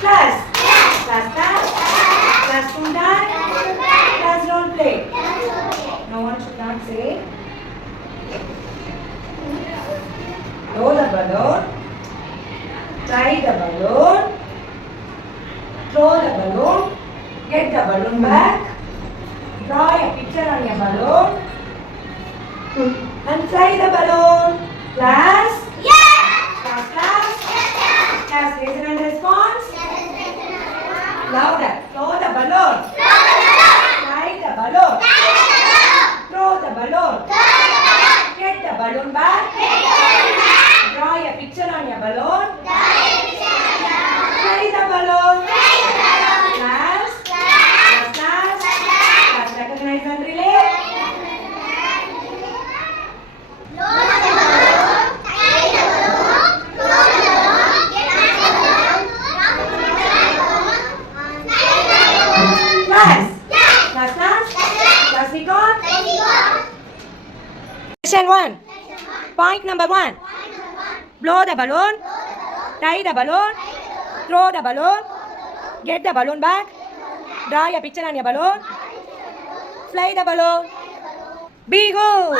Class. Class class. Classroom time. Class role play. No one should not say. Blow the balloon. Tie the balloon. Throw the balloon. Get the balloon back. Draw a picture on your balloon. And fly the balloon. Class. Class class. Class listen and response. Louder. Throw the balloon. Tie the balloon. Throw the balloon. Get the balloon back. Draw a picture on your balloon. Fly the balloon. Class. Class class. Class recognize and relay. Class. Class class. Class record. Lesson 1. Point number 1. Blow the balloon. Tie the balloon. Throw the balloon. Get the balloon back. Draw a picture on your balloon. Fly the balloon. Be good.